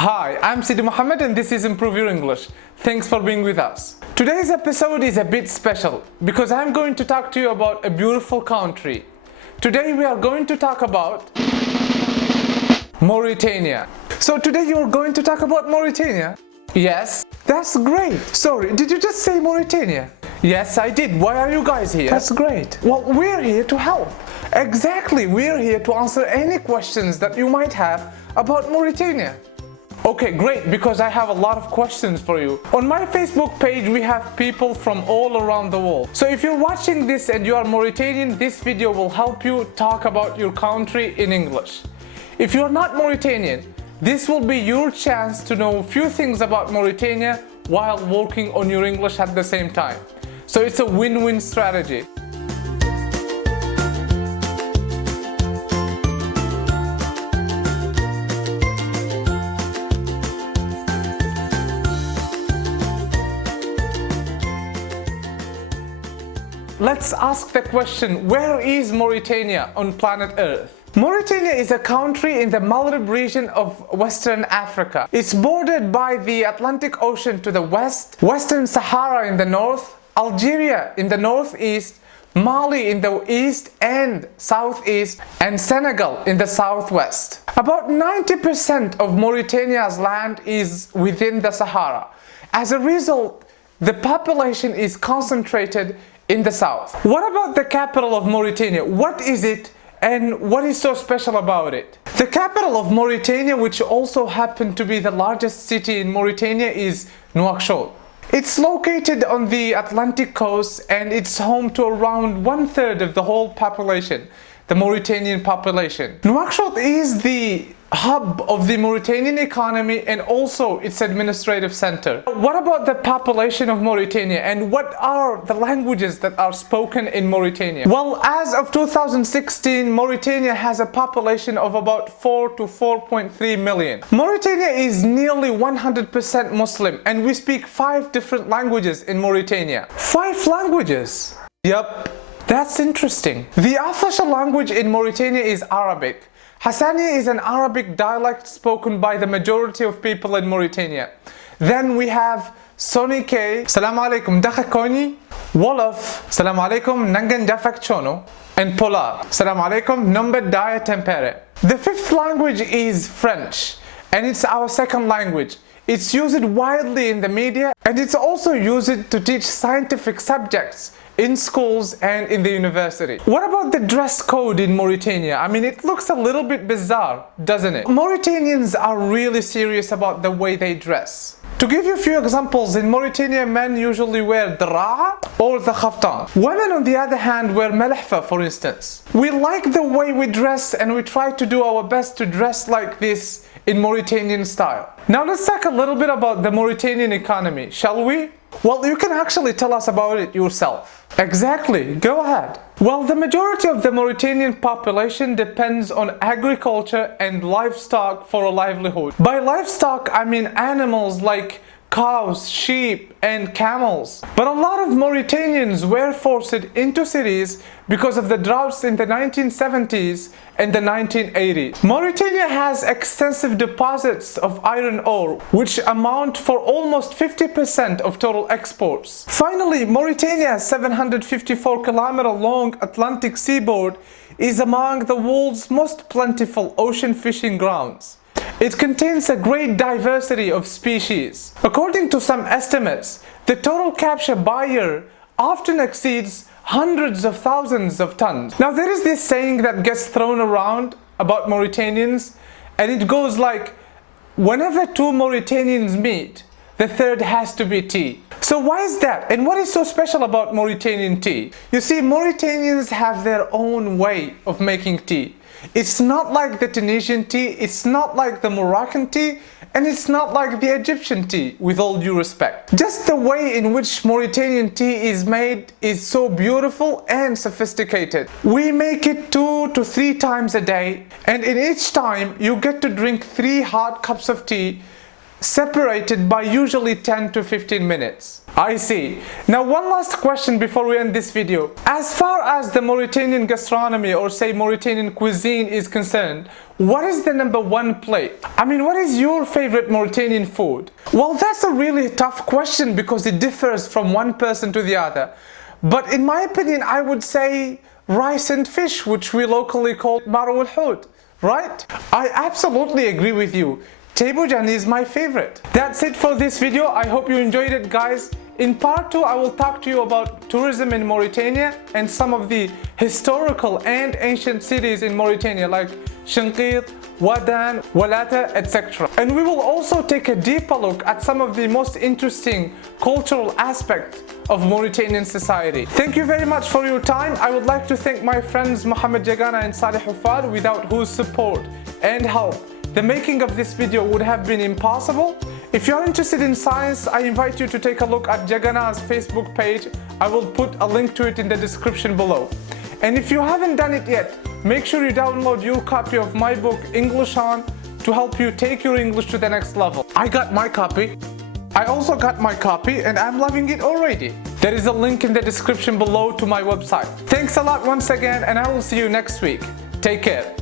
Hi, I'm Sidi Mohammed and this is Improve Your English. Thanks for being with us. Today's episode is a bit special because I'm going to talk to you about a beautiful country. Today we are going to talk about Mauritania. So today you are going to talk about Mauritania? Yes, that's great. Sorry, did you just say Mauritania? Yes, I did. Why are you guys here? That's great. Well, we're here to help. Exactly, we're here to answer any questions that you might have about Mauritania. Okay, great, because I have a lot of questions for you. On my Facebook page, we have people from all around the world. So if you're watching this and you are Mauritanian, this video will help you talk about your country in English. If you're not Mauritanian, this will be your chance to know a few things about Mauritania while working on your English at the same time. So it's a win-win strategy. Let's ask the question, where is Mauritania on planet Earth? Mauritania is a country in the Maghreb region of Western Africa. It's bordered by the Atlantic Ocean to the west, Western Sahara in the north, Algeria in the northeast, Mali in the east and southeast, and Senegal in the southwest. About 90% of Mauritania's land is within the Sahara. As a result, the population is concentrated in the south. What about the capital of Mauritania? What is it and what is so special about it? The capital of Mauritania, which also happened to be the largest city in Mauritania, is Nouakchott. It's located on the Atlantic coast and it's home to around 1/3 of the whole population, the Mauritanian population. Nouakchott is the hub of the Mauritanian economy and also its administrative center. What about the population of Mauritania and what are the languages that are spoken in Mauritania? Well, as of 2016, Mauritania has a population of about 4 to 4.3 million. Mauritania is nearly 100% Muslim and we speak 5 different languages in Mauritania. 5 languages? Yep, that's interesting. The official language in Mauritania is Arabic. Hassania is an Arabic dialect spoken by the majority of people in Mauritania. Then we have Soninké, Salam alaikum dakhakoni, Wolof, Salam alaikum nangan dafak chono, and Polar, Salam alaikum number daya tempere. The 5th language is French, and it's our 2nd language. It's used widely in the media, and it's also used to teach scientific subjects in schools and in the university. What about the dress code in Mauritania? I mean, it looks a little bit bizarre, doesn't it? Mauritanians are really serious about the way they dress. To give you a few examples, in Mauritania, men usually wear draa or the khaftan. Women, on the other hand, wear melhfa, for instance. We like the way we dress and we try to do our best to dress like this in Mauritanian style. Now let's talk a little bit about the Mauritanian economy, shall we? Well, you can actually tell us about it yourself. Exactly, go ahead. Well, the majority of the Mauritanian population depends on agriculture and livestock for a livelihood. By livestock, I mean animals like cows, sheep, and camels. But a lot of Mauritanians were forced into cities because of the droughts in the 1970s and the 1980s. Mauritania has extensive deposits of iron ore, which amount for almost 50% of total exports. Finally, Mauritania's 754-kilometer long Atlantic seaboard is among the world's most plentiful ocean fishing grounds. It contains a great diversity of species. According to some estimates, the total capture by year often exceeds hundreds of thousands of tons. Now there is this saying that gets thrown around about Mauritanians, and it goes like, whenever 2 Mauritanians meet, the third has to be tea. So why is that? And what is so special about Mauritanian tea? You see, Mauritanians have their own way of making tea. It's not like the Tunisian tea, it's not like the Moroccan tea, and it's not like the Egyptian tea, with all due respect. Just the way in which Mauritanian tea is made is so beautiful and sophisticated. We make it 2 to 3 times a day, and in each time you get to drink 3 hot cups of tea separated by usually 10 to 15 minutes. I see. Now one last question before we end this video. As far as the Mauritanian gastronomy or say Mauritanian cuisine is concerned, what is the number one plate? I mean, what is your favorite Mauritanian food? Well, that's a really tough question because it differs from one person to the other. But in my opinion, I would say rice and fish, which we locally call marou al-hout, right? I absolutely agree with you. Tebojan is my favorite. That's it for this video. I hope you enjoyed it, guys. In part 2, I will talk to you about tourism in Mauritania and some of the historical and ancient cities in Mauritania like Shinqit, Wadan, Walata, etc. And we will also take a deeper look at some of the most interesting cultural aspects of Mauritanian society. Thank you very much for your time. I would like to thank my friends Mohammed Jagana and Salih Hufad, without whose support and help the making of this video would have been impossible. If you're interested in science, I invite you to take a look at Jagana's Facebook page. I will put a link to it in the description below. And if you haven't done it yet, make sure you download your copy of my book English On to help you take your English to the next level. I got my copy. I also got my copy and I'm loving it already. There is a link in the description below to my website. Thanks a lot once again, and I will see you next week. Take care.